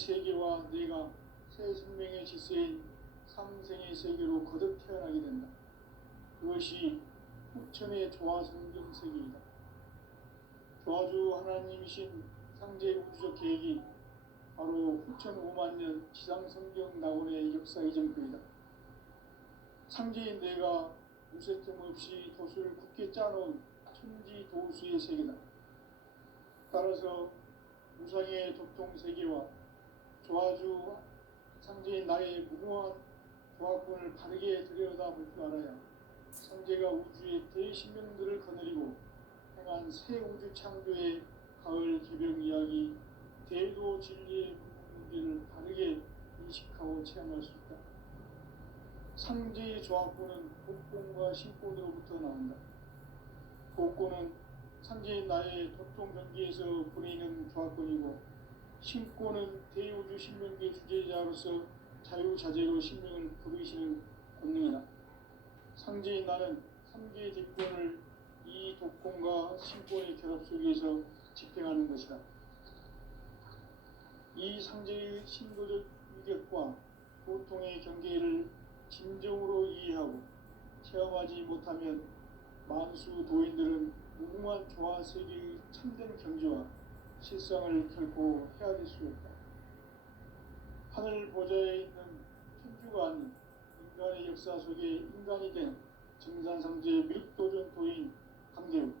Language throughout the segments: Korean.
세계와 내가 새 생명의 질서인 상생의 세계로 거듭 태어나게 된다. 그것이 후천의 조화 성경 세계이다. 조화주 하나님이신 상제 우주적 계획이 바로 후천 5만 년 지상 성경 낙원의 역사의 전표이다. 상제인 내가 무쇠틈 없이 도수를 굳게 짜놓은 천지 도수의 세계다. 따라서 무상의 도통 세계와 조화주 상제인 나의 무모한 조화권을 바르게 들여다볼 줄 알아야 상제가 우주의 대신명들을 거느리고 행한 새 우주 창조의 가을 개벽 이야기 대도 진리의 문제를 바르게 인식하고 체험할 수 있다. 상제의 조화권은 복권과 신권으로부터 나온다. 복권은 상제인 나의 도통 경계에서 보내는 조화권이고, 신권은 대우주 신명계 주제자로서 자유자재로 신명을 부르시는 권능이다. 상제인 나는 3개의 뒷권을 이 독권과 신권의 결합 속에서 집행하는 것이다. 이 상제의 신도적 유격과 고통의 경계를 진정으로 이해하고 체험하지 못하면 만수 도인들은 무궁한 조화 세계의 참된 경지와 실상을 결코 헤아릴 수 없다. 하늘 보좌에 있는 천주가 아닌 인간의 역사 속에 인간이 된 정산상제의 밀도전 도인 강대우,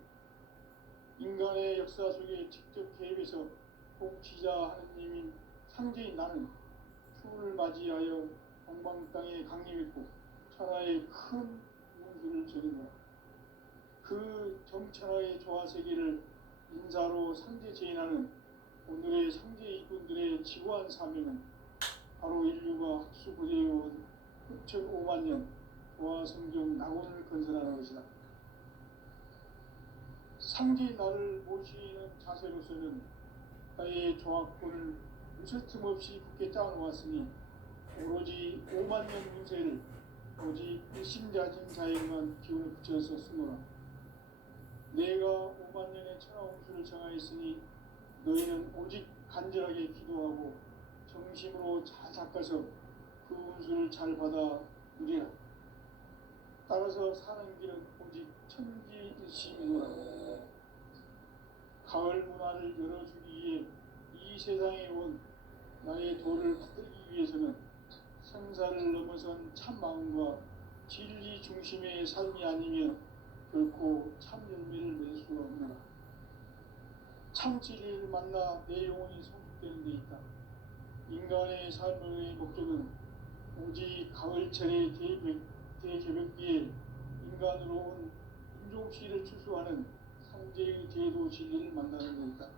인간의 역사 속에 직접 개입해서 복지자 하느님인 상제인 나는 추운을 맞이하여 동방 땅에 강림했고 천하의 큰 운수를 전이노라. 그 정천하의 조화세계를 인사로 상제 제인하는 오늘의 상제 이군들의 지고한 사명은 바로 인류가 학수고대해온 후천 5만 년 조화성경 낙원을 건설하는 것이다. 상제의 나를 모시는 자세로서는 나의 조화권을 무쇠틈 없이 굳게 짜놓았으니 오로지 5만 년 운세를 오직 일심자진 자에게만 기운을 붙여서 쓰노라. 내가 5만 년의 천하운수를 정하였으니 너희는 오직 간절하게 기도하고 정심으로 잘 닦아서 그 운수를 잘 받아 누리라. 따라서 사는 길은 오직 천지일심이노라. 가을 문화를 열어주기 위해 이 세상에 온 나의 도를 받들기 위해서는 생사를 넘어선 참 마음과 진리 중심의 삶이 아니면 결코 참 열매를 맺을 수가 없노라. 참 진리를 만나 내 영혼이 성숙되는 데 있다. 인간의 삶의 목적은 오직 가을철의 대개벽기에 인간으로 온 인종시를 추수하는 상제의 제도 진리를 만나는 데 있다.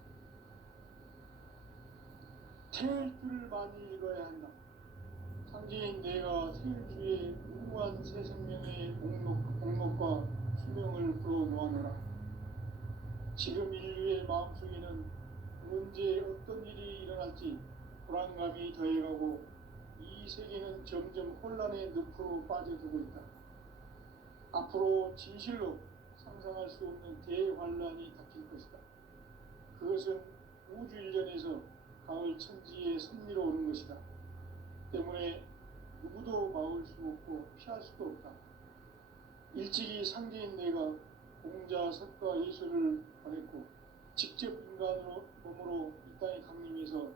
태일 줄을 많이 읽어야 한다. 상제인 내가 태일주의 무궁한 새 생명의 목록과 수명을 풀어놓아노라. 지금 인류의 마음속에는 언제 어떤 일이 일어날지 불안감이 더해가고 이 세계는 점점 혼란의 늪으로 빠져들고 있다. 앞으로 진실로 상상할 수 없는 대환란이 닥칠 것이다. 그것은 우주 일전에서 가을 천지의 섭리로 오는 것이다. 때문에 누구도 막을 수 없고 피할 수도 없다. 일찍이 상제인 내가 공자, 석가, 예수를 보냈고 직접 인간으로 몸으로 이 땅에 강림해서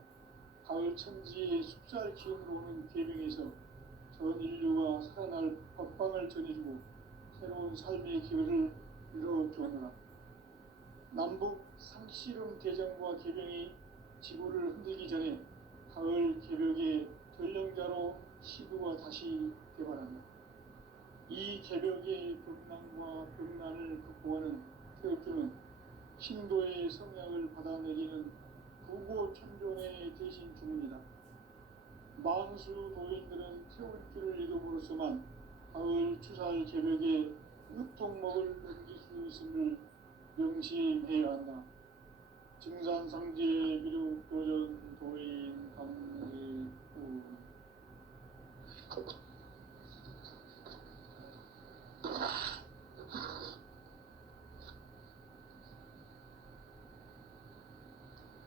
가을 천지의 숲살 기운으로 오는 계명에서 전 인류가 살아날 법방을 전해주고 새로운 삶의 기회를 이루어주었노라. 남북 상씨름 대전과 개병이 지구를 흔들기 전에 가을 개벽의 전령자로 시부가 다시 개발한다. 이 개벽의 분난과 분난을 극복하는 태엽주는 신도의 성약을 받아내리는 부고천존의 대신 주문이다. 만수 도인들은 태울주를 이름으로서만 가을 추살 개벽의 유통목을 넘길 수 있음을 명심해야 한다. 증산상제 미륵 도전 도인 강대우.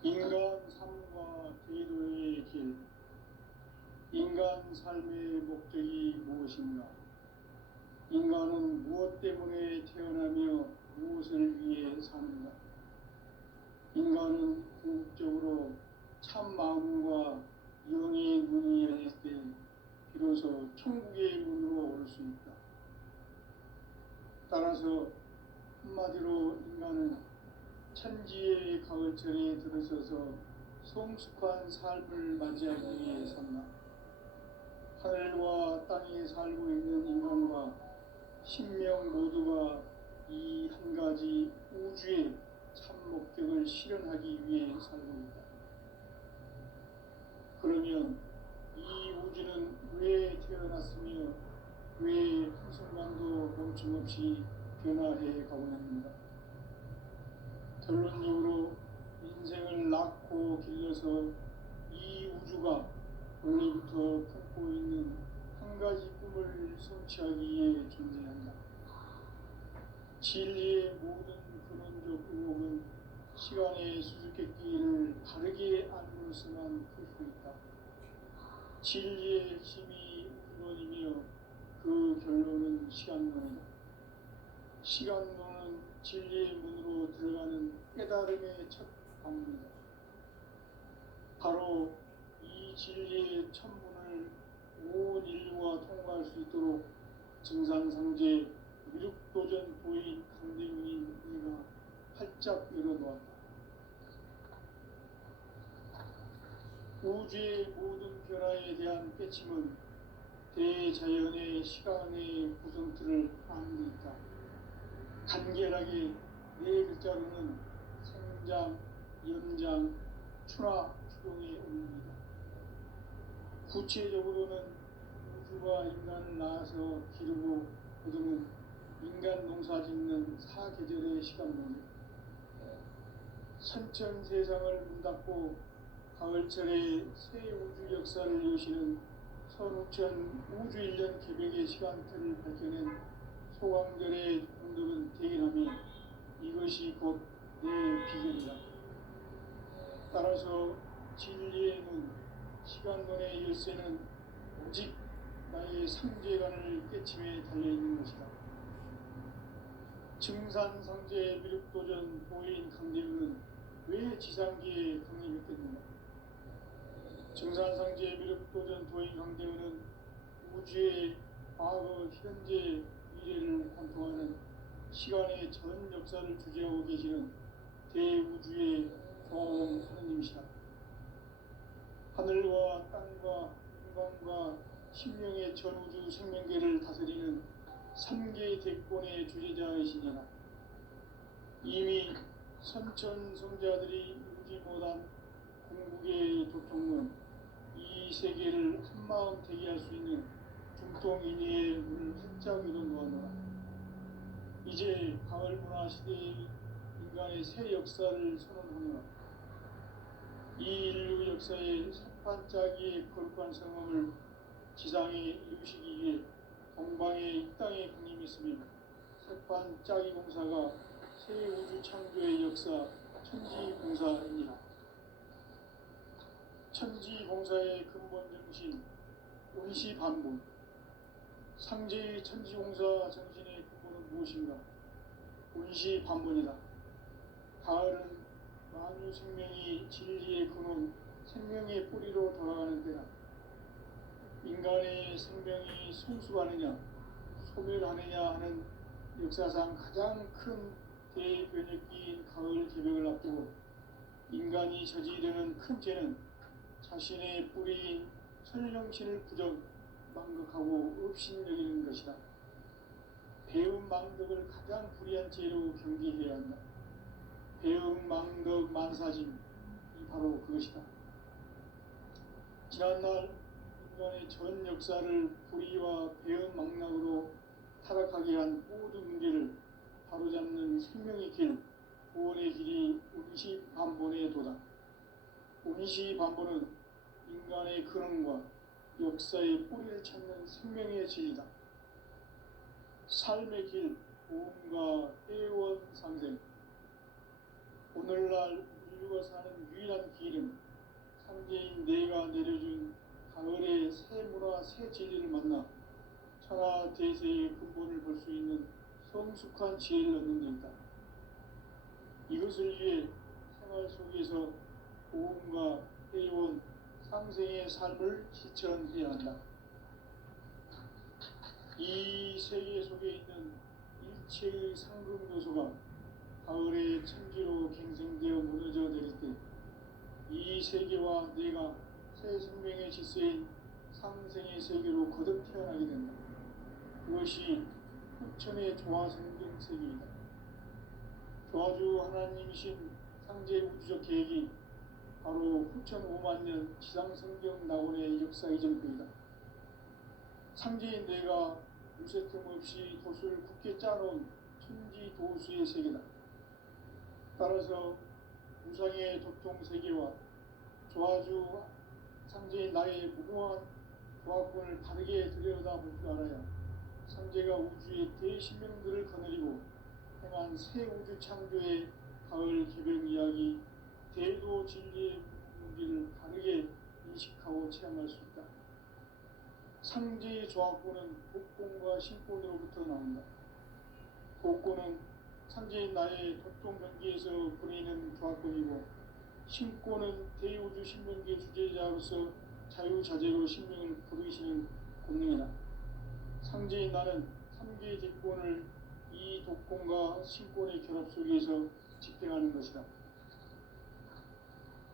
인간 삶과 대도의 길, 인간 삶의 목적이 무엇인가? 인간은 무엇 때문에 태어나며 무엇을 위해 사는가? 인간은 궁극적으로 참 마음과 영의 문이 열릴 때 비로소 천국의 문으로 오를 수 있다. 따라서 한마디로 인간은 천지의 가을철에 들어서서 성숙한 삶을 맞이하기 위해 산다. 하늘과 땅에 살고 있는 인간과 신명 모두가 이 한 가지 우주의 참 목적을 실현하기 위해 살고 있다. 그러면 이 우주는 왜 태어났으며 왜 한순간도 멈춤없이 변화해 가고 있는가? 결론적으로 인생을 낳고 길러서 이 우주가 원래부터 품고 있는 한 가지 꿈을 성취하기 위해 존재한다. 진리의 모든 근원적 의혹은 시간의 수수께끼를 바르게 알므로서만 풀 수 있다. 진리의 핵심이 근원이며 그 결론은 시간론이다. 시간론은 진리의 문으로 들어가는 깨달음의 첫 방문이다. 바로 이 진리의 첫 문을 온 인류가 통과할 수 있도록 증산상제 미륵도전 보인 강대문인 네가 활짝 열어놓았다. 우주의 모든 변화에 대한 깨침은 대자연의 시간의 구성틀을 아는 데 있다. 간결하게 네 글자로는 생장, 연장, 추나 추동의 의미이다. 구체적으로는 우주가 인간을 낳아서 기르고 거두는 인간 농사 짓는 사계절의 시간론이다. 선천 세상을 문닫고 가을철에 새 우주 역사를 여시는 선우천 우주일년 개백의 시간틀을 밝혀낸 소강절의 공덕은 대견하며 이것이 곧 내 비전이다. 따라서 진리의 문, 시간론의 열쇠는 오직 나의 상제관을 깨침에 달려있는 것이다. 증산상제 미륵도전 보인 강대문은 왜 지상기에 강림했겠는가? 증산상제 미륵도전 도인 강대문은 우주의 과거, 현재, 미래를 관통하는 시간의 전 역사를 주재하고 계시는 대우주의 조홍 하느님이시다. 하늘과 땅과 인간과 신명의 전우주 생명계를 다스리는 3개 대권의 주제자이시니라. 이미 선천성자들이 이루지 못한 궁극의 도통은 이 세계를 한마음 되게 할 수 있는 중통인의의 문을 활짝 열어놓았노라. 이제 가을 문화 시대의 인간의 새 역사를 선언하노라. 이 인류 역사의 석판짜기의 거룩한 성험을 지상에 이루시기 위해 동방의 이 땅에 강림했으며 석판짜기 공사가 새 우주 창조의 역사 천지공사입니다. 천지공사의 근본 정신 원시반본, 상제의 천지공사 정신의 근본은 무엇인가? 원시반본이다. 가을은 만유 생명이 진리의 근원, 생명의 뿌리로 돌아가는 때다. 인간의 생명이 성숙하느냐, 소멸하느냐 하는 역사상 가장 큰 대변혁기인 가을 개벽을 앞두고 인간이 저지르는 큰 죄는 자신의 뿌리인 천령신을 부정, 망극하고 업신여기는 것이다. 배움 망덕을 가장 불의한 죄로 경계해야 한다. 배움 망덕 만사짐이 바로 그것이다. 지난날 인간의 전 역사를 불의와 배움 망락으로 타락하게 한 모든 문제를 바로잡는 생명의 길, 구원의 길이 운시반본에 도다. 운시반본은 인간의 근원과 역사의 뿌리를 찾는 생명의 진리다. 삶의 길, 보험과 회원 상생. 오늘날 인류가 사는 유일한 길은 상제인 내가 내려준 가을의 새 문화 새 진리를 만나 천하 대세의 근본을 볼 수 있는 성숙한 지혜를 얻는 데 있다. 이것을 위해 생활 속에서 고음과 해온 상생의 삶을 실천해야 한다. 이 세계 속에 있는 일체의 상급 요소가 가을의 천지로 갱생되어 무너져 내릴 때 이 세계와 내가 새 생명의 질서인 상생의 세계로 거듭 태어나게 된다. 그것이 후천의 조화성경 세계이다. 조화주 하나님이신 상제 우주적 계획이 바로 후천 5만 년 지상성경 낙원의 역사 이전표이다. 상제인 내가 유세틈 없이 도수를 굳게 짜놓은 천지 도수의 세계다. 따라서 우상의 도통 세계와 조화주 상제인 나의 무궁한 조화권을 바르게 들여다볼 줄 알아야 상제가 우주의 대신명들을 거느리고 행한 새 우주 창조의 가을 개변 이야기 대도 진리의 무기를 바르게 인식하고 체험할 수 있다. 상제의 조화권은 복권과 신권으로부터 나온다. 복권은 상제인 나의 도통 경계에서 부리는 조화권이고 신권은 대우주 신명계 주제자로서 자유자재로 신명을 부르시는 권능이다. 상제인 나는 3개의 직권을 이 독권과 신권의 결합 속에서 집행하는 것이다.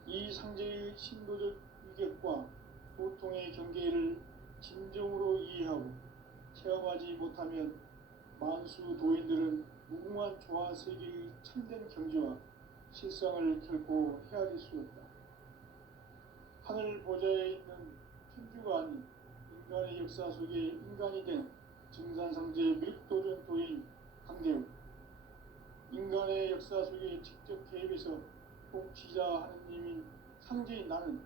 이 상제의 신도적 위격과 보통의 경계를 진정으로 이해하고 체험하지 못하면 만수 도인들은 무궁한 조화 세계의 참된 경지와 실상을 결코 헤아릴 수 없다. 하늘 보좌에 있는 천주가 아닌 인간의 역사 속에 인간이 된 증산상제의 밀도전 도인 강대우, 인간의 역사 속에 직접 개입해서 통치자 하느님인 상제인 나는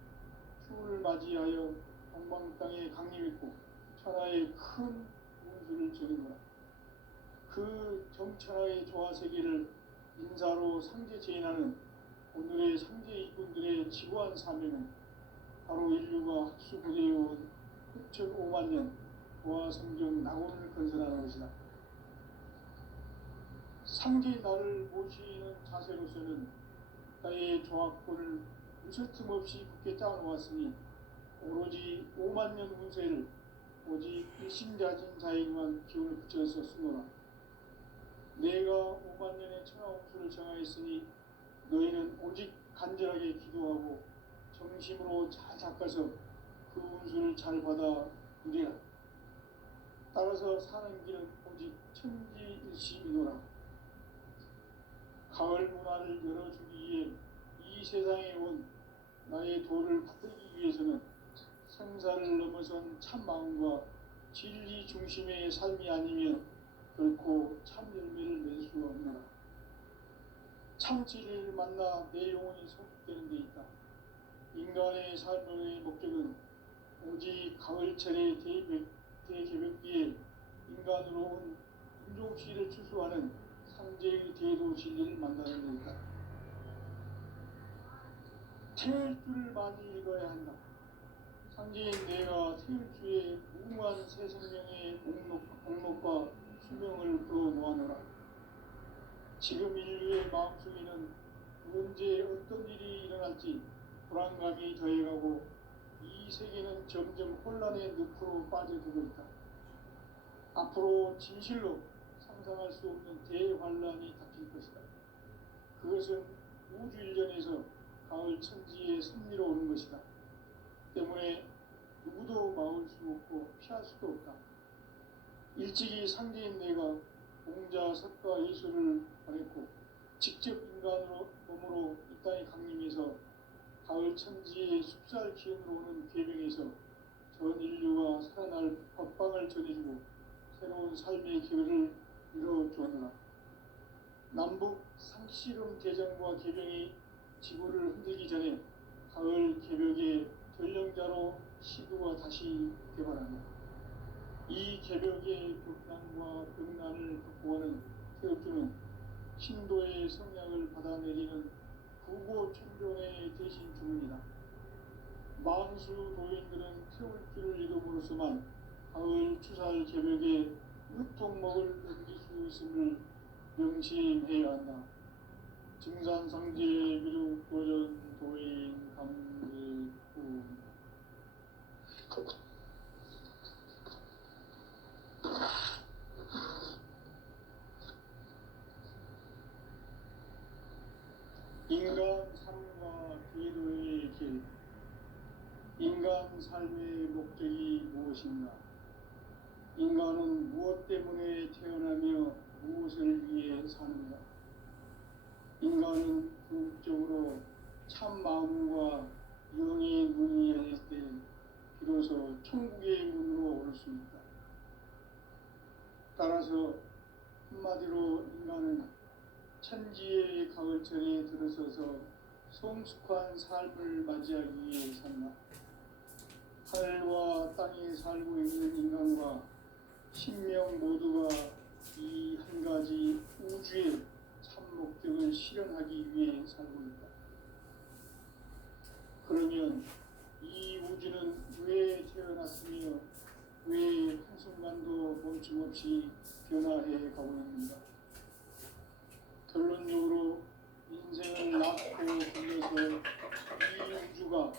추운을 맞이하여 동방 땅에 강림했고 천하의 큰 운수를 전했노라. 그 정천하의 조화 세계를 인사로 상제 제인하는 오늘의 상제 이꾼들의 지구한 사명은 바로 인류가 학수부대해온 후천 5만 년 조화 성경 낙원을 건설하는 것이다. 상제인 나를 모시는 자세로서는 나의 조화권을 유서틈 없이 굳게 짜놓았으니 오로지 5만 년 운세를 오직 일심자진 자에게만 기운을 붙여서 쓰노라. 내가 5만 년의 천하운수를 정하였으니 너희는 오직 간절하게 기도하고 정심으로 잘 닦아서 그 운수를 잘 받아 누리라. 따라서 사는 길은 오직 천지일심이노라. 가을 문화를 열어주기 위해 이 세상에 온 나의 도를 받들기 위해서는 생사를 넘어선 참 마음과 진리 중심의 삶이 아니면 결코 참 열매를 맺을 수 없노라. 참 진리를 만나 내 영혼이 성숙되는 데 있다. 인간의 삶의 목적은 오직 가을철의 대개벽기에 인간으로 온 인종시를 추수하는 상제의 대도 진리를 만나는 데 있다. 태을 줄을 많이 읽어야 한다. 상제인 내가 태을주의 무궁한 새 생명의 목록과 수명을 그어 놓아노라. 지금 인류의 마음속에는 언제 어떤 일이 일어날지 불안감이 더해가고 이 세계는 점점 혼란의 늪으로 빠져들고 있다. 앞으로 진실로 상상할 수 없는 대환란이 닥칠 것이다. 그것은 우주 일전에서 가을 천지의 섭리로 오는 것이다. 때문에 누구도 막을 수 없고 피할 수도 없다. 일찍이 상제인 내가 공자, 석가, 예수를 보냈고 직접 인간으로 몸으로 이 땅에 강림해서 가을 천지의 숲살 기운으로 오는 계명에서 전 인류가 살아날 법방을 전해주고 새로운 삶의 기회를 이뤄주었노라. 남북 상씨름 대전과 계명이 지구를 흔들기 전에 가을 개벽의 전령자로 시도가 다시 개발한다. 이 개벽의 극난과 극난을 극복하는 태엽주는 신도의 성량을 받아내리는 부고천변의 대신 주문이다. 만수 도인들은 태울 길을 잃음으로써만 가을 추살 개벽에 유통목을 넘길 수 있음을 명심해야 한다. 증산상제 미륵도전 도인 강제구. 인간 삶과 기도의 길. 인간 삶의 목적이 무엇인가? 인간은 무엇 때문에 태어나며 무엇을 위해 사는가? 인간은 궁극적으로 참 마음과 영의 눈이 열릴 때 비로소 천국의 문으로 올 수 있다. 따라서 한마디로 인간은 천지의 가을철에 들어서서 성숙한 삶을 맞이하기 위해 산다. 하늘과 땅에 살고 있는 인간과 신명 모두가 이 한 가지 우주의 참 목적을 실현하기 위해 살고 있다. 그러면 이 우주는 왜 태어났으며 왜 한순간도 멈춤없이 변화해 가고 있는가? 결론적으로 인생을 낳고 불려서 이 우주가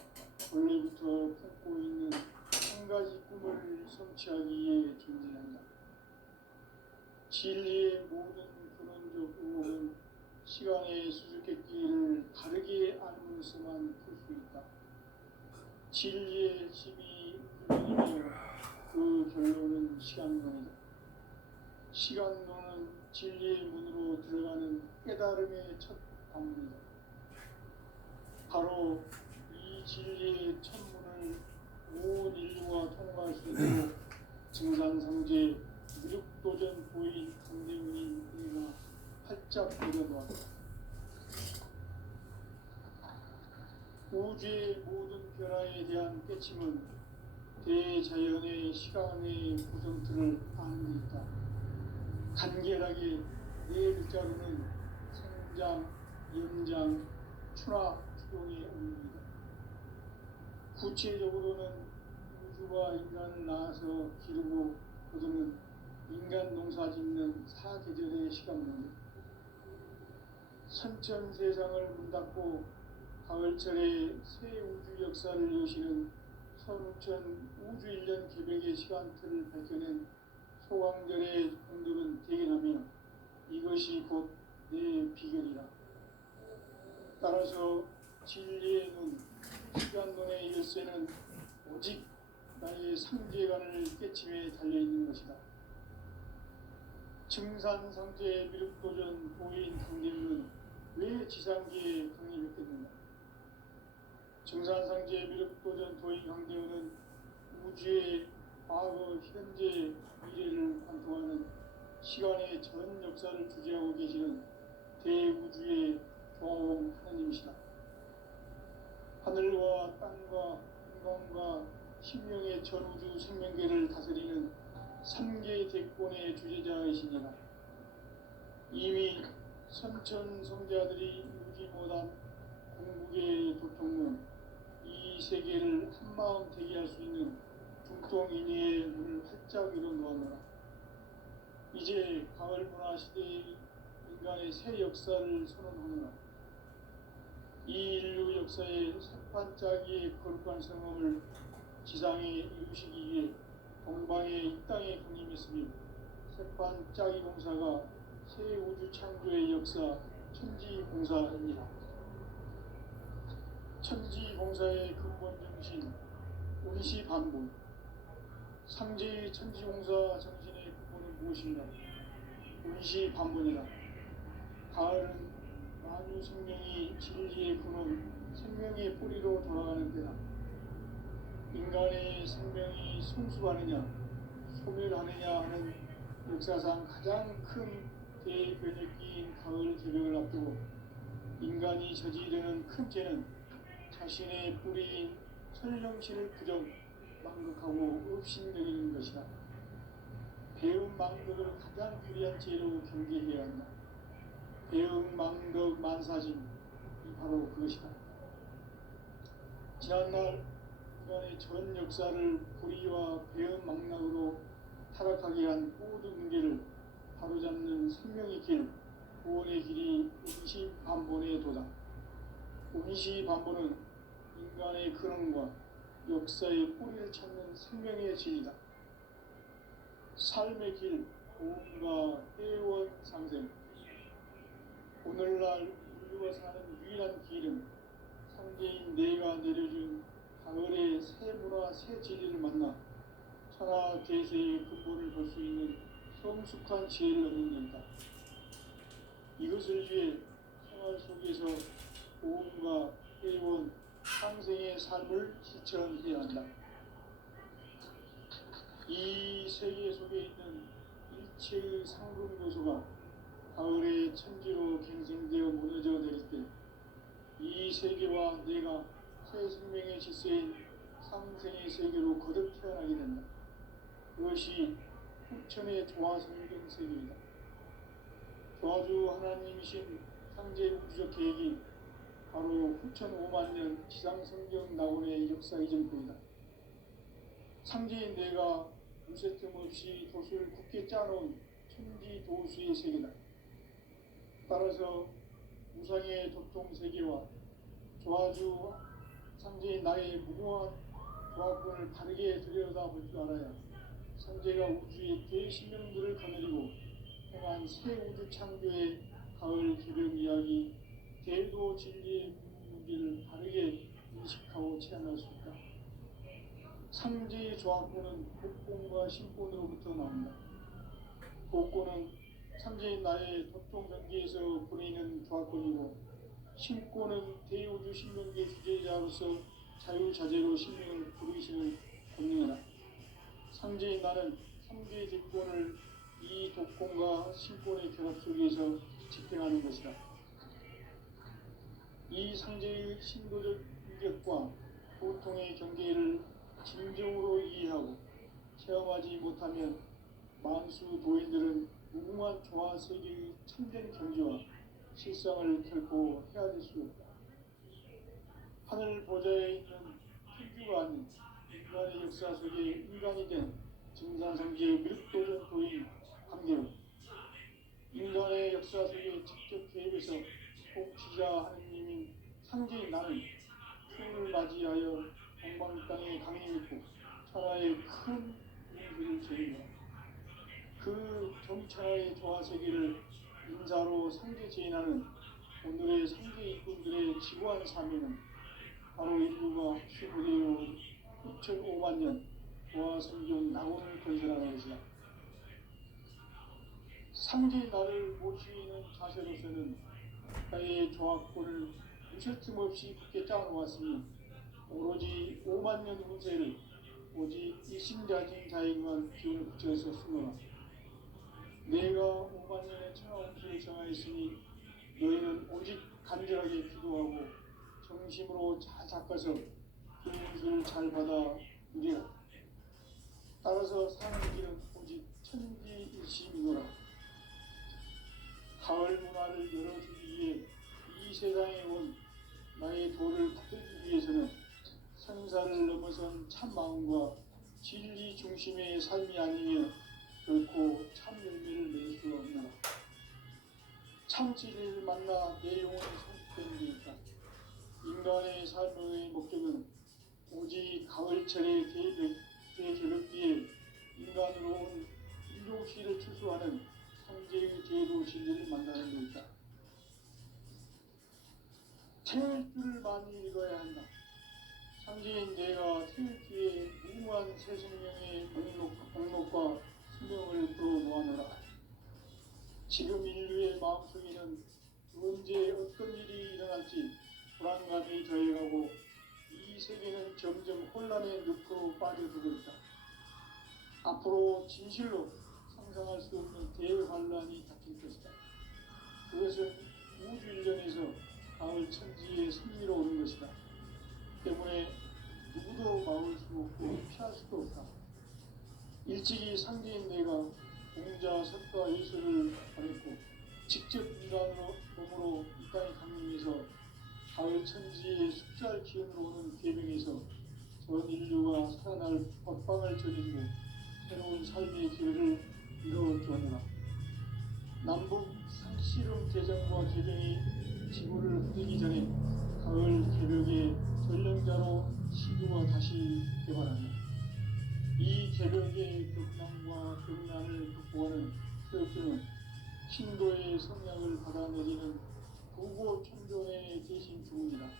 원래부터 품고 있는 한 가지 꿈을 성취하기 위해 존재한다. 진리의 모든 근원적 의혹은 시간의 수수께끼를 바르게 알므로서만 풀 수 있다. 진리의 힘이 불리며 그 결론은 시간론이다. 시간론은 진리의 문으로 들어가는 깨달음의 첫 방문이다. 바로 이 진리의 첫문을 온 인류가 통과할 수 있도록 증산상제 미륵도전 보인 강대문인 우리가 활짝 열어놓았다. 우주의 모든 변화에 대한 깨침은 대자연의 시간의 구성틀을 아는 데 있다. 간결하게 네 글자로는 생장, 연장, 추락, 추동의 의미입니다. 구체적으로는 우주가 인간을 낳아서 기르고 거두는 인간 농사 짓는 사계절의 시간입니다. 선천 세상을 문닫고 가을철에 새 우주 역사를 여시는 선우천 우주 1년 개벽의 시간틀을 밝혀낸 소강절의 공들은 대견하며 이것이 곧 내 비결이라. 따라서 진리의 눈, 시간론의 열쇠는 오직 나의 상제관을 깨침에 달려있는 것이다. 증산상제 미륵도전 보인 강대문은 왜 지상계에 강림했겠는가? 증산상제 미륵도전 도인 강대문은 우주의 과거, 현재, 미래를 관통하는 시간의 전 역사를 주재하고 계시는 대우주의 조화원 하나님이시다. 하늘과 땅과 인간과 신명의 전우주 생명계를 다스리는 3개 대권의 주재자이시니라. 이미 선천성자들이 이루지 못한 궁극의 도통문, 이 세계를 한마음 대기할 수 있는 중통인의의 문을 활짝 열어놓았노라. 이제 가을 문화 시대의 인간의 새 역사를 선언하노라. 이 인류 역사의 새반짝이의 거룩한 성험을 지상에 이루시기 위해 동방의 이 땅에 강림했으며 새반짝이 봉사가 새 우주 창조의 역사 천지봉사입니다. 천지봉사의 근본 정신 운시반본. 상제의 천지봉사 정신의 근본은 무엇인가? 운시반본이다. 가을은 만유 생명이 진리의 근원, 생명의 뿌리로 돌아가는 때다. 인간의 생명이 성숙하느냐, 소멸하느냐 하는 역사상 가장 큰 대변혁기인 가을 개벽을 앞두고 인간이 저지르는 큰 죄는 자신의 뿌리인 설령신을 부정, 망극하고 업신여기는 것이다. 배움 망극을 가장 불의한 죄로 경계해야 한다. 배움 망극 만사진, 바로 그것이다. 지난날 인간의 전 역사를 불의와 배은망락으로 타락하게 한 모든 문제를 바로잡는 생명의 길, 구원의 길이 운시반본에 도다. 운시반본은 인간의 근원과 역사의 뿌리를 찾는 생명의 진리다. 삶의 길, 고음과 회원 상생. 오늘날 인류가 사는 유일한 길은 상제인 내가 내려준 가을의 새 문화, 새 진리를 만나 천하 계세의 근본을 볼 수 있는 성숙한 지혜를 얻는 데다. 이것을 위해 생활 속에서 고음과 회원, 상생의 삶을 실천해야 한다. 이 세계 속에 있는 일체의 상급 요소가 가을의 천지로 갱생되어 무너져 내릴 때 이 세계와 내가 새 생명의 질서인 상생의 세계로 거듭 태어나게 된다. 그것이 후천의 조화성경 세계이다. 조화주 하나님이신 상제 우주적 계획이 바로 후천 5만 년 지상성경 낙원의 역사 이전부이다. 상제인 내가 무쇠틈 없이 도수를 굳게 짜놓은 천지 도수의 세계다. 따라서 우상의 도통 세계와 조화주 상제인 나의 무궁한 조화권을 바르게 들여다볼 줄 알아야 상제가 우주의 대신명들을 거느리고 행한 새 우주 창조의 가을 개벽 이야기, 대도 진리의 무기를 바르게 인식하고 체험할 수 있다. 상제의 조화권은 복권과 신권으로부터 나온다. 복권은 상제인 나의 도통 경계에서 보내는 조화권이고, 신권은 대우주 신명계 주제자로서 자유자재로 신명을 부르시는 권능이다. 상제인 나는 3개의 대권을 이 독권과 신권의 결합 속에서 집행하는 것이다. 이 상제의 신도적 인격과 보통의 경계를 진정으로 이해하고 체험하지 못하면 만수 도인들은 무궁한 조화 세계의 참된 경지와 실상을 결코 헤아릴 수 없다. 하늘 보좌에 있는 천주가 아닌 인간의 역사 속에 인간이 된 증산상제의 밀도전 도인 관계로 인간의 역사 속에 직접 개입해서 복지자 하느님인 상제인 나는春을 맞이하여 동방 땅에 강림했고 천하의 큰 운수를 제린다. 그 정천하의 조화 세계를 인사로 상제 제인하는 오늘의 상제 일꾼들의 지구한 사명은 바로 인류가 수고되어 6,500만 년 조화성경 낙원을 건설하는 것이다. 상제의 나를 모시는 자세로서는 나의 조화권을 무쇠틈 없이 굳게 짜놓았으니 오로지 5만 년 운세를 오직 일심자진 자에게만 기운을 붙여서 쓰노라. 내가 5만 년의 천하 운수를 정하였으니 너희는 오직 간절하게 기도하고 정심으로 잘 닦아서 그 운수를 잘 받아 누리라. 따라서 사는 길은 오직 천지일심이노라. 가을 문화를 열어주기 위해 이 세상에 온 나의 도를 받들기 위해서는 생사를 넘어선 참 마음과 진리 중심의 삶이 아니면 결코 참 열매를 맺을 수 없노라. 참 진리를 만나 내 영혼이 성숙되는 데니까 인간의 삶의 목적은 오직 가을철의 대개벽 뒤에 인간으로 온 인종시를 추수하는 상제의 제도 진리를 만나는 것이다. 태울 줄을 많이 읽어야 한다. 상제인 내가 태울 뒤에 무궁한 새 생명의 목록과 수명을 불어모아노라. 지금 인류의 마음속에는 언제 어떤 일이 일어날지 불안감이 더해가고 이 세계는 점점 혼란의 늪으로 빠져들고 있다. 앞으로 진실로 상상할 수 없는 대환란이 닥칠 것이다. 그것은 우주 일전에서 가을 천지의 승리로 오는 것이다. 때문에 누구도 막을 수 없고 피할 수도 없다. 일찍이 상제인 내가 공자, 석가, 예수를 보냈고 직접 인간으로 몸으로 이 땅에 강림해서 가을 천지의 숫살 기운으로 오는 계명에서 전 인류가 살아날 법방을 저지르고 새로운 삶의 기회를 이뤄주었노라. 남북 상씨름 개정과 개병이 지구를 흔들기 전에 가을 개벽의 전령자로 시도가 다시 개발한다. 이 개벽의 격난과 격난을 극복하는 태극기는 신도의 성향을 받아내리는 부고 천존의 대신 주문이다.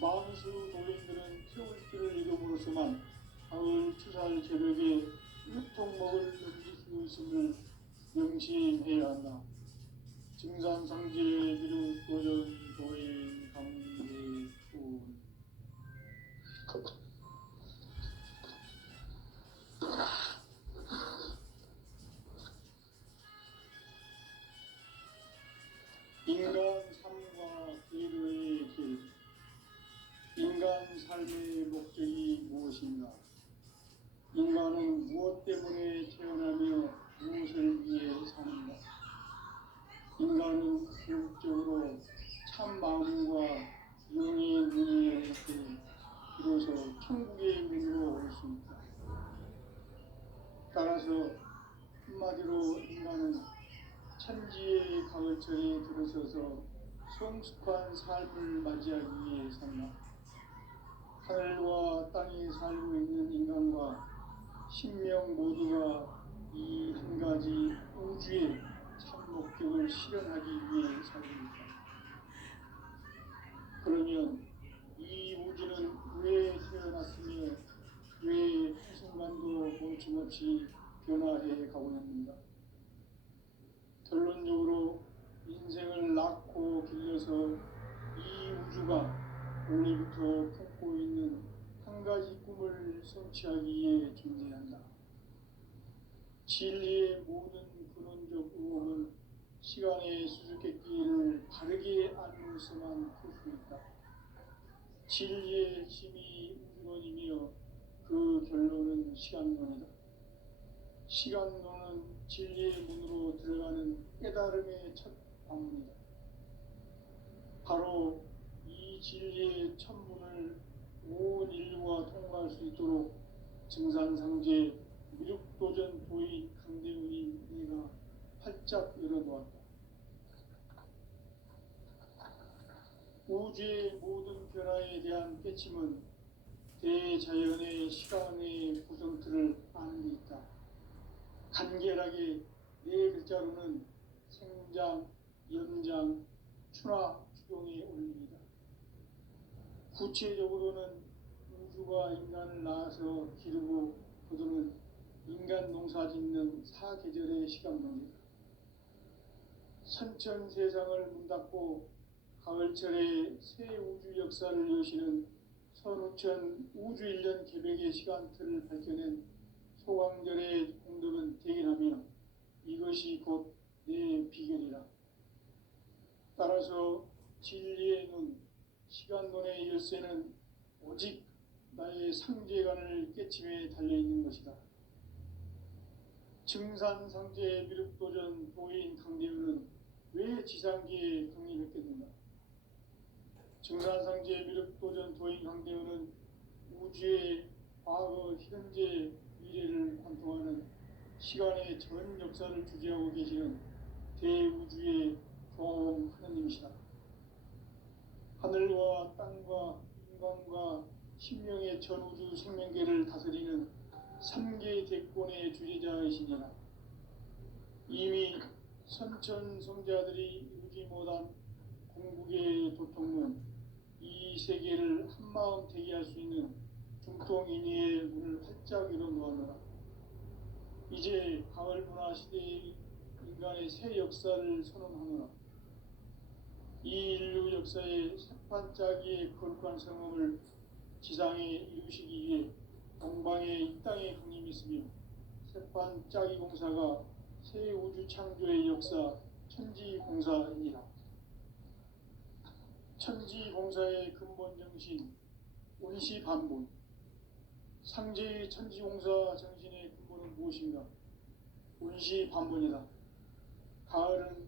만수 노인들은 태울기를 이름으로서만 가을 추살 개벽의 유통목을 넘길 수 있음을 명심해야 한다. 증산상제 비록 도전 도인 감대군 인간 삶과 기도의 길. 인간 삶의 목적이 무엇인가? 인간은 무엇 때문에 태어나며 무엇을 위해 사는가? 인간은 궁극적으로 참 마음과 영의 눈을 열때 비로소 천국의 문으로 올 수 있다. 따라서 한마디로 인간은 천지의 가을철에 들어서서 성숙한 삶을 맞이하기 위해 산다. 하늘과 땅에 살고 있는 인간과 신명 모두가 이 한 가지 우주의 참 목적을 실현하기 위해 살고 있다. 그러면 이 우주는 왜 태어났으며 왜 한순간도 멈춤없이 변화해 가고 있는가? 결론적으로 인생을 낳고 길러서 이 우주가 원래부터 품고 있는 한 가지 꿈을 성취하기 위해 존재한다. 진리의 모든 근원적 의혹은 시간의 수수께끼를 바르게 알면서만 풀 수 있다. 진리의 핵심이 우주론이며 그 결론은 시간론이다. 시간론은 진리의 문으로 들어가는 깨달음의 첫 방문이다. 바로 이 진리의 첫 문을 온 인류가 통과할 수 있도록 증산상제 미륵도전 도인 강대훈이 내가 활짝 열어놓았다. 우주의 모든 변화에 대한 깨침은 대자연의 시간의 구성틀을 아는 데 있다. 간결하게 네 글자로는 생장, 연장, 추나 추동의 원리이다. 구체적으로는 우주가 인간을 낳아서 기르고 거두는 인간 농사 짓는 사계절의 시간론이다. 선천 세상을 문닫고 가을철에 새 우주 역사를 여시는 선우천 우주 1년 개벽의 시간틀을 밝혀낸 소강절의 공덕은 대견하며 이것이 곧 내 비결이라. 따라서 진리의 눈, 시간론의 열쇠는 오직 나의 상제관을 깨침에 달려있는 것이다. 증산상제 미륵도전 도인 강대훈은 왜 지상계에 강림했겠는가? 증산상제 미륵도전 도인 강대훈은 우주의 과거, 현재, 미래를 관통하는 시간의 전 역사를 주재하고 계시는 대우주의 조음 하느님이시다. 하늘과 땅과 인간과 신명의 전우주 생명계를 다스리는 3계 대권의 주재자이시니라. 이미 선천성자들이 이루지 못한 궁극의 도통문, 이 세계를 한마음 대기할 수 있는 중통인의의 문을 활짝 열어놓았노라. 이제 가을 문화 시대의 인간의 새 역사를 선언하노라. 이 인류 역사의 새판짜기의 거룩한 성음을 지상에 이루시기 위해 동방의 이 땅에 강림했으며 새판짜기 공사가 새 우주 창조의 역사 천지공사이니라. 천지공사의 근본 정신 운시반본. 상제의 천지공사 정신의 근본은 무엇인가? 운시반본이다. 가을은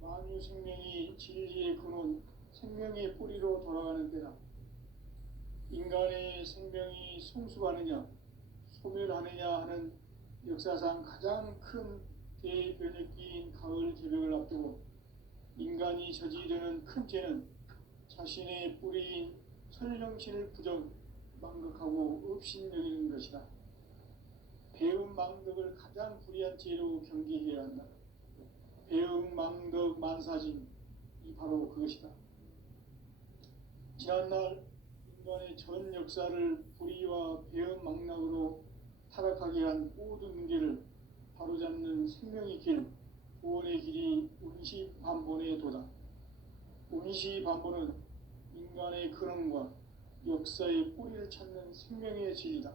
만유 생명이 진리의 근원 생명의 뿌리로 돌아가는 때다. 인간의 생명이 성숙하느냐 소멸하느냐 하는 역사상 가장 큰 대변혁기인 가을 개벽을 앞두고 인간이 저지르는 큰 죄는 자신의 뿌리인 설령신을 부정 망극하고 업신여기는 것이다. 배음 망덕을 가장 불의한 죄로 경계해야 한다. 배음 망덕 만사진 이 바로 그것이다. 지난날 인간의 전 역사를 불의와 배음 망락으로 타락하게 한 모든 문제를 바로잡는 생명의 길, 구원의 길이 운시반본의 도다. 운시반본은 인간의 근원과 역사의 뿌리를 찾는 생명의 진리다.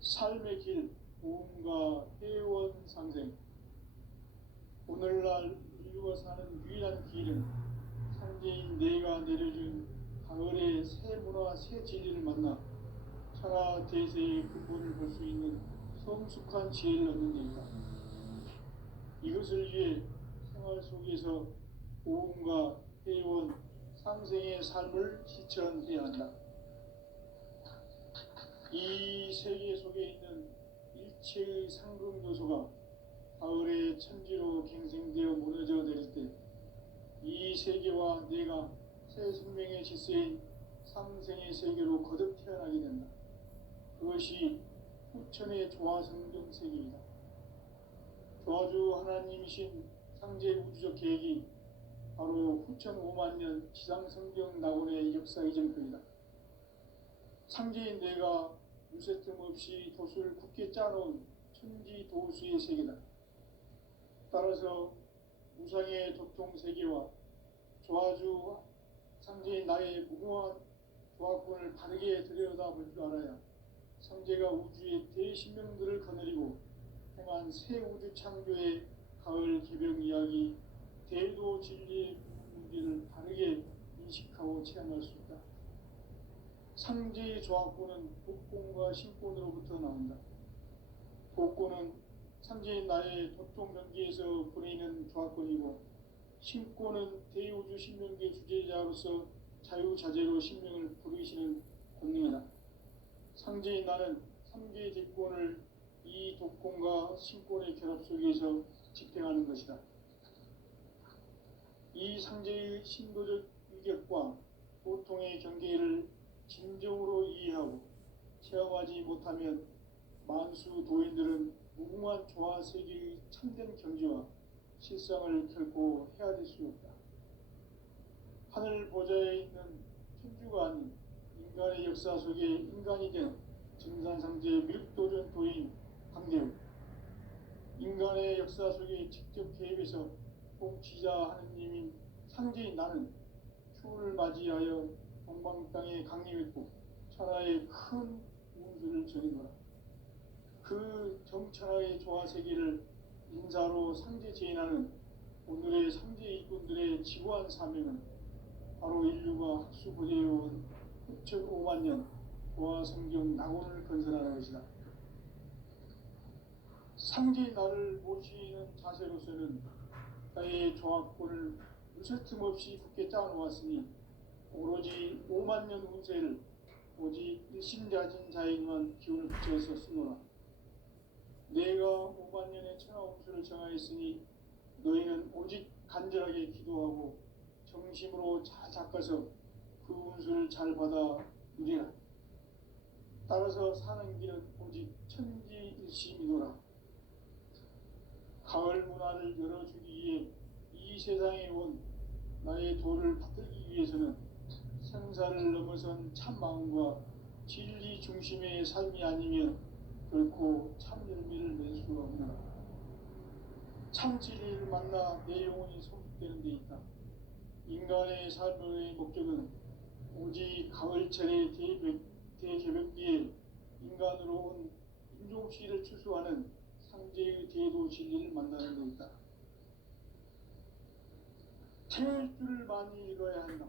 삶의 길, 보험과 회원 상생. 오늘날 인류가 사는 유일한 길은 상제인 내가 내려준 가을의 새 문화, 새 진리를 만나 천하 대세의 근본을 볼 수 있는 성숙한 지혜를 얻는 데이다. 이것을 위해 생활 속에서 보험과 회원, 상생의 삶을 실천해야 한다. 이 세계 속에 있는 일체의 상금 요소가 가을의 천지로 갱생되어 무너져 내릴 때 이 세계와 내가 새 생명의 질서인 상생의 세계로 거듭 태어나게 된다. 그것이 후천의 조화성경 세계이다. 조화주 하나님이신 상제 우주적 계획이 바로 후천 5만 년 지상성경 낙원의 역사 이전편이다. 상제인 내가 무쇠틈 없이 도수를 굳게 짜놓은 천지 도수의 세계다. 따라서 무상의 도통 세계와 조화주 상제인 나의 무궁한 조화권을 바르게 들여다볼 줄 알아야 상제가 우주의 대신명들을 거느리고 행한 새 우주 창조의 가을 개벽 이야기 대도 진리의 문제를 바르게 인식하고 체험할 수 있다. 상제의 조화권은 복권과 신권으로부터 나온다. 복권은 상제인 나의 도통 경계에서 보내는 조화권이고 신권은 대우주 신명계 주제자로서 자유자재로 신명을 부르시는 권능이다. 상제인 나는 3개의 대권을 이 독권과 신권의 결합 속에서 집행하는 것이다. 이 상제의 신도적 위격과 보통의 경계를 진정으로 이해하고 체험하지 못하면 만수 도인들은 무궁한 조화 세계의 참된 경지와 실상을 결코 헤아릴 수 없다. 하늘 보좌에 있는 천주가 아닌 인간의 역사 속에 인간이 된 증산상제 밀도전 도인 강대우, 인간의 역사 속에 직접 개입해서 통치자 하느님인 상제인 나는 추운을 맞이하여 동방 땅에 강림했고 천하의 큰 운수를 전인노라. 그 정천하의 조화 세계를 인사로 상제 제인하는 오늘의 상제 일꾼들의 지고한 사명은 바로 인류가 학수고대해온 6,5만 년 조화 성경 낙원을 건설하는 것이다. 상제인 나를 모시는 자세로서는 나의 조화권을 무쇠틈 없이 굳게 짜놓았으니 오로지 5만 년 운세를 오직 일심자진 자에게만 기운을 붙여서 쓰노라. 내가 5만 년의 천하 운수를 정하였으니 너희는 오직 간절하게 기도하고 정심으로 잘 닦아서 그 운수를 잘 받아 누리라. 따라서 사는 길은 오직 천지일심이노라. 가을 문화를 열어주기 위해 이 세상에 온 나의 도를 받들기 위해서는 생사를 넘어선 참 마음과 진리 중심의 삶이 아니면 결코 참 열매를 맺을 수가 없노라. 참 진리를 만나 내 영혼이 성숙되는 데 있다. 인간의 삶의 목적은 오직 가을철의 대개벽기에 인간으로 온 인종시를 추수하는 상제의 대도 진리를 만나는 데 있다. 태일주를 많이 읽어야 한다.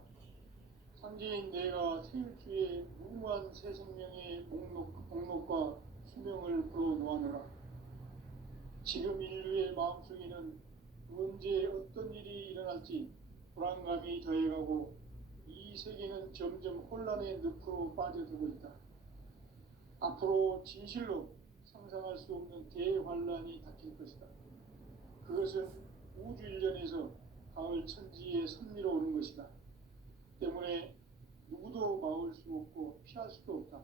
상제인 내가 태일주의 무궁한 새 생명의 목록과 수명을 불어놓아노라. 지금 인류의 마음속에는 언제 어떤 일이 일어날지 불안감이 더해가고 이 세계는 점점 혼란의 늪으로 빠져들고 있다. 앞으로 진실로 상상할 수 없는 대환란이 닥칠 것이다. 그것은 우주 일련에서 가을 천지에 선미로 오는 것이다. 때문에 누구도 막을 수 없고 피할 수도 없다.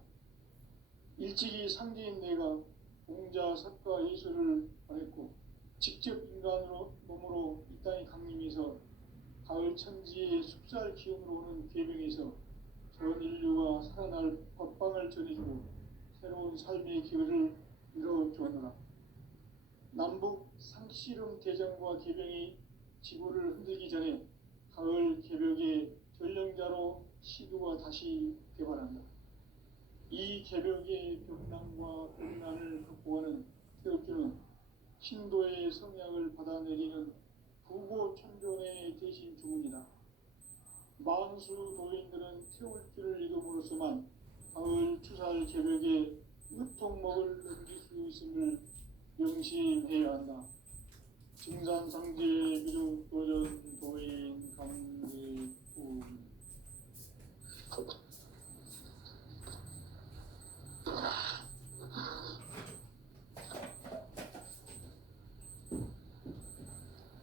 일찍이 상제인 내가 공자, 석가, 예수를 보냈고 직접 인간으로 몸으로 이 땅에 강림해서 가을 천지의 숲살 기운으로 오는 계명에서 전 인류가 살아날 법방을 전해주고 새로운 삶의 기회를 이뤄주었노라. 남북 상씨름 대전과 계병이 지구를 흔들기 전에 가을 개벽의 전령자로 시두가 다시 개발한다. 이 개벽의 벽난과 벽난을 극복하는 태극기는 신도의 성약을 받아내리는 부고천존의 대신 주문이다. 만수 도인들은 태울 줄을 이름으로서만 가을 추살 개벽에 으통목을 넘길 수 있음을 명심해야 한다. 증산상제 미륵도전 도인 강대우.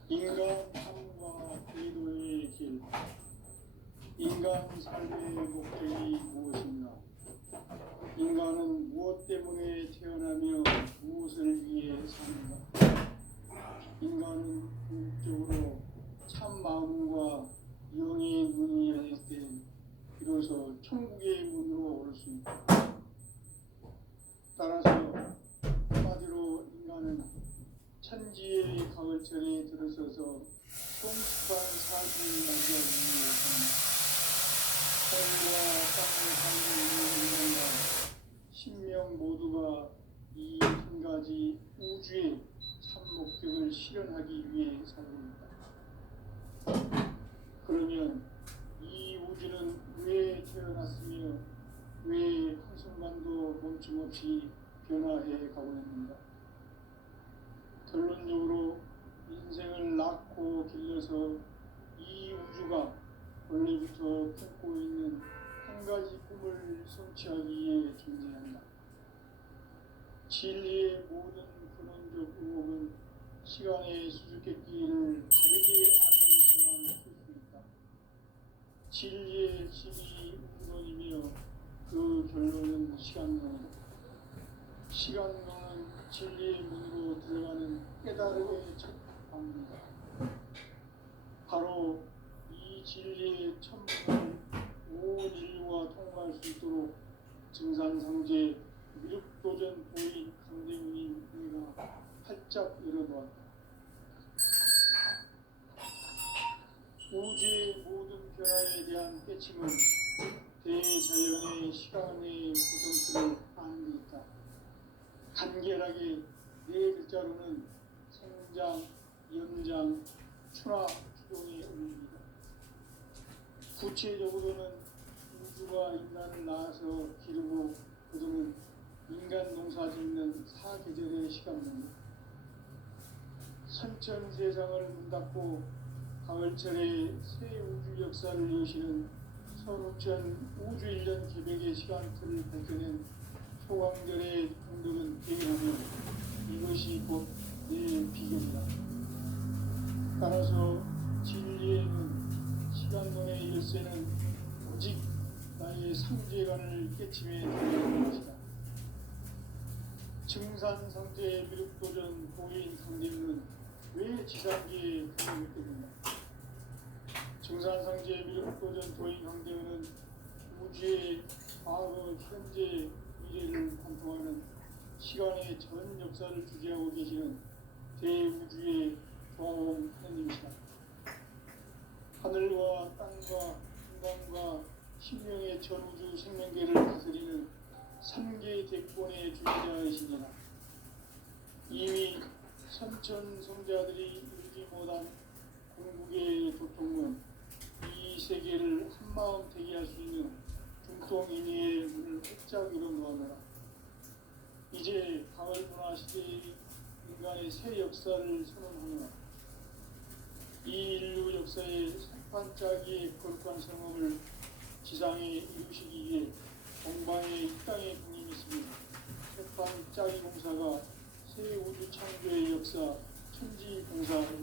인간 삶과 기도의 길. 인간 삶의 목적이 무엇인가? 인간은 무엇 때문에 태어나며 무엇을 위해 사는가? 인간은 궁극적으로 참 마음과 영의 문이 열릴 때 비로소 천국의 문으로 오를 수 있다. 따라서 한마디로 인간은 천지의 가을철에 들어서서 성숙한 삶을 맞이하기 위해서는 하늘과 땅을 살고 있는 인간과 신명 모두가 이 한 가지 우주의 참 목적을 실현하기 위해 살고 있다. 그러면 이 우주는 왜 태어났으며 왜 한순간도 멈춤없이 변화해 가고 있는가? 결론적으로 인생을 낳고 길러서 이 우주가 원래부터 품고 있는 한 가지 꿈을 성취하기 위해 존재한다. 진리의 모든 근원적 의혹은 시간의 수수께끼를 다르게 알면서만 풀 수 있다. 진리의 핵심이 우론이며 그 결론은 시간론이다. 시간론은 진리의 문으로 들어가는 깨달음의 첫 방문이다. 바로 이 진리의 천문을 온 인류가 통과할 수 있도록 증산상제 미륵도전 도인 강대훈인 내가 활짝 열어놓았다. 우주의 모든 변화에 대한 깨침은 대자연의 시간의 구성틀을 아는 데 있다. 간결하게 네 글자로는 생장, 연장, 추나, 추동의 의미입니다. 구체적으로는 우주가 인간을 낳아서 기르고 거두는 인간 농사 짓는 사계절의 시간입니다. 선천 세상을 문 닫고 가을철에 새 우주 역사를 여시는 선우천 우주 일년 개벽의 시간틀을 밝혀낸 소강절의 공덕은 대견하며 이것이 곧 내 비결이다. 따라서 진리에는 시간론의 열쇠는 오직 나의 상제관을 깨침에 달려있는 것이다. 증산상제 미륵도전 도인 강림은 왜 지상기에 강림했게 된다? 증산상제 미륵도전 도인 강림은 우주의 과거, 현재, 미래를 관통하는 시간의 전 역사를 주재하고 계시는 대우주의 조화원 하느님이시다. 하늘과 땅과 인간과 신명의 전우주 생명계를 다스리는 3개 대권의 주인자이시니라. 이미 선천 성자들이 이루지 못한 궁극의 도통은 이 세계를 한마음 되게 할 수 있는 중통인의의 문을 활짝 열어놓아노라. 이제 가을 문화 시대의 인간의 새 역사를 선언하노라. 이 인류 역사의 새판짜기의 거룩한 성업을 지상에 이루시기 위해 동방의 이 땅에 군림했습니다. 새판짜기 공사가 새 우주 창조의 역사 천지 공사입니다.